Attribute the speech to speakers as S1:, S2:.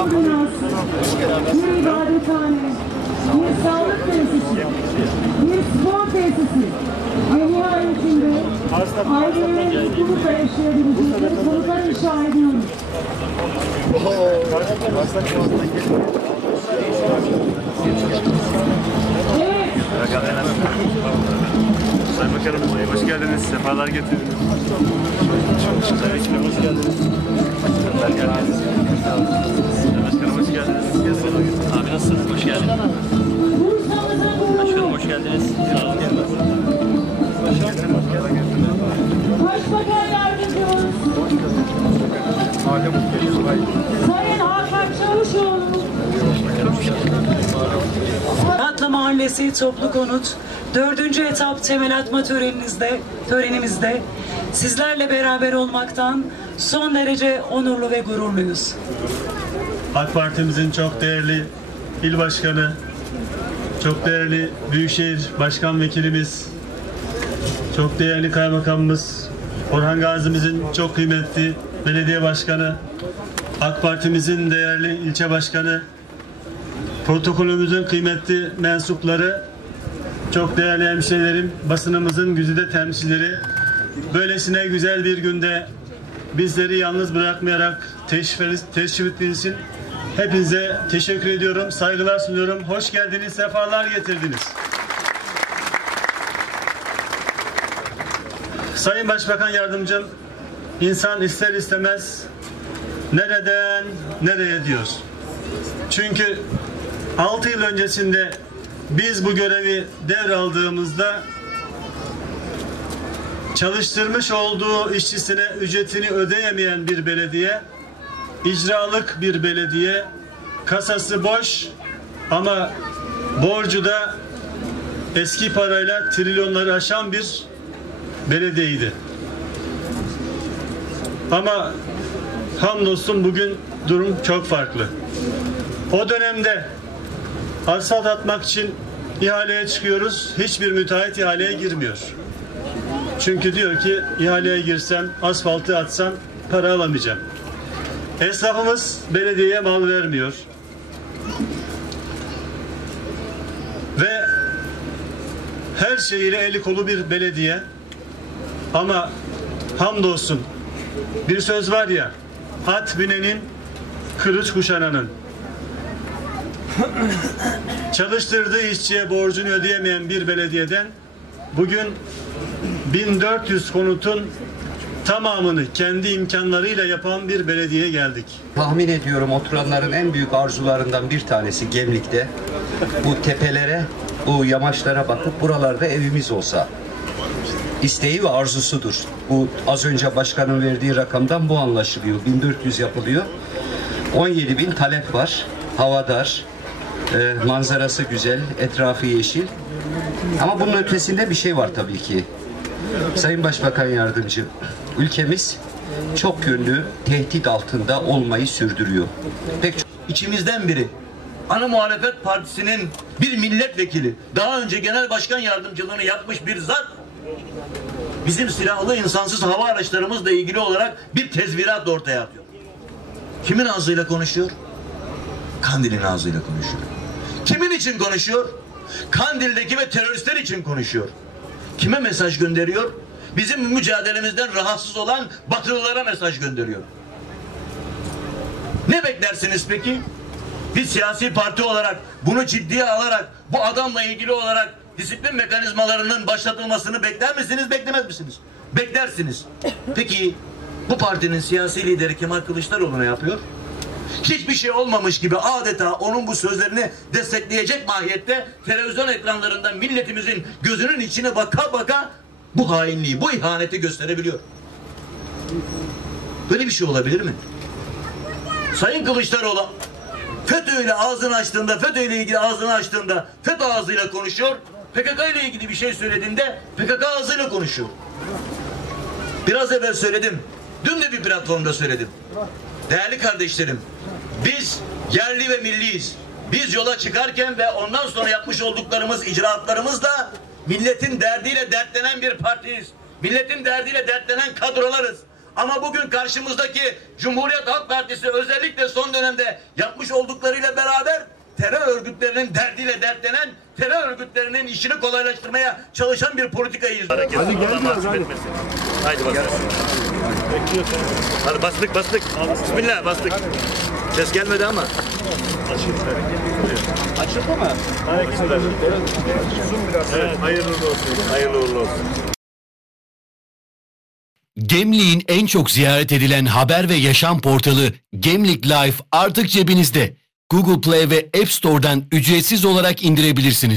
S1: okul binası, bir ibadethane, bir sağlık tesisi, bir spor tesisi ve nihayetinde ailelerin mutlulukla yaşayabilecekleri konutlar inşa ediyoruz. Evet,
S2: Sayın Bakanım, hoş geldiniz. Sefalar getirdiniz. Vekilim, hoş geldiniz. Sefalar geldiniz. Başkanım, hoş geldiniz.
S3: Abi nasılsınız? Hoş geldiniz. Başkanım hoş geldiniz. Sağ olun.
S1: Başbakan Yardımcımız, Sayın Hakan Çavuşoğlu,
S4: Atla Mahallesi Toplu Konut 4. etap temel atma töreninizde, törenimizde sizlerle beraber olmaktan son derece onurlu ve gururluyuz.
S2: AK Partimizin çok değerli il başkanı, çok değerli Büyükşehir Başkan Vekilimiz, çok değerli kaymakamımız, Orhan Gazi'mizin çok kıymetli belediye başkanı, AK Partimizin değerli ilçe başkanı, protokolümüzün kıymetli mensupları, çok değerli hemşehrilerim, basınımızın güzide temsilcileri, böylesine güzel bir günde bizleri yalnız bırakmayarak teşrif, teşrif ettiğiniz için hepinize teşekkür ediyorum, saygılar sunuyorum. Hoş geldiniz, sefalar getirdiniz. Sayın Başbakan Yardımcım, insan ister istemez nereden nereye diyor. Çünkü 6 yıl öncesinde biz bu görevi devraldığımızda çalıştırmış olduğu işçisine ücretini ödeyemeyen bir belediye, icralık bir belediye, kasası boş ama borcu da eski parayla trilyonları aşan bir belediyeydi. Ama hamdolsun bugün durum çok farklı. O dönemde asfalt atmak için ihaleye çıkıyoruz. Hiçbir müteahhit ihaleye girmiyor. Çünkü diyor ki ihaleye girsem, asfaltı atsam para alamayacağım. Esnafımız belediyeye mal vermiyor. Ve her şeyiyle eli kolu bir belediye. Ama hamdolsun bir söz var ya at binenin kılıç kuşananın çalıştırdığı işçiye borcunu ödeyemeyen bir belediyeden bugün 1400 konutun tamamını kendi imkanlarıyla yapan bir belediyeye geldik.
S5: Tahmin ediyorum oturanların en büyük arzularından bir tanesi Gemlik'te. Bu tepelere, bu yamaçlara bakıp buralarda evimiz olsa. İsteği ve arzusudur. Bu az önce başkanın verdiği rakamdan bu anlaşılıyor. 1400 yapılıyor. 17 bin talep var. Havadar, e, manzarası güzel, etrafı yeşil. Ama bunun ötesinde bir şey var tabii ki. Sayın Başbakan Yardımcı, ülkemiz çok yönlü tehdit altında olmayı sürdürüyor. Pek çok
S3: İçimizden biri. Ana muhalefet partisinin bir milletvekili, daha önce genel başkan yardımcılığını yapmış bir zat, bizim silahlı insansız hava araçlarımızla ilgili olarak bir tezvirat ortaya atıyor. Kimin ağzıyla konuşuyor? Kandil'in ağzıyla konuşuyor. Kimin için konuşuyor? Kandil'deki ve teröristler için konuşuyor. Kime mesaj gönderiyor? Bizim mücadelemizden rahatsız olan Batılılara mesaj gönderiyor. Ne beklersiniz peki? Bir siyasi parti olarak bunu ciddiye alarak bu adamla ilgili olarak disiplin mekanizmalarının başlatılmasını bekler misiniz, beklemez misiniz? Beklersiniz. Peki bu partinin siyasi lideri Kemal Kılıçdaroğlu ne yapıyor? Hiçbir şey olmamış gibi adeta onun bu sözlerini destekleyecek mahiyette televizyon ekranlarında milletimizin gözünün içine baka baka bu hainliği, bu ihaneti gösterebiliyor. Böyle bir şey olabilir mi? Sayın Kılıçdaroğlu FETÖ ile ağzını açtığında, FETÖ ile ilgili ağzını açtığında FETÖ ağzıyla konuşuyor. PKK ile ilgili bir şey söylediğinde PKK ağzıyla konuşuyor. Biraz evvel söyledim. Dün de bir platformda söyledim. Değerli kardeşlerim, biz yerli ve milliyiz. Biz yola çıkarken ve ondan sonra yapmış olduklarımız, icraatlarımızla milletin derdiyle dertlenen bir partiyiz. Milletin derdiyle dertlenen kadrolarız. Ama bugün karşımızdaki Cumhuriyet Halk Partisi özellikle son dönemde yapmış olduklarıyla beraber terör örgütlerinin derdiyle dertlenen terör örgütlerinin işini kolaylaştırmaya çalışan bir politikayı izliyoruz.
S6: Hadi gel biraz hadi.
S7: Haydi bakalım. Hadi bastık bastık. Bismillah bastık. Ses gelmedi ama.
S5: Açıldı mı?
S7: Evet, hayırlı olsun. Hayırlı uğurlu olsun.
S8: Gemlik'in en çok ziyaret edilen haber ve yaşam portalı Gemlik Life artık cebinizde. Google Play ve App Store'dan ücretsiz olarak indirebilirsiniz.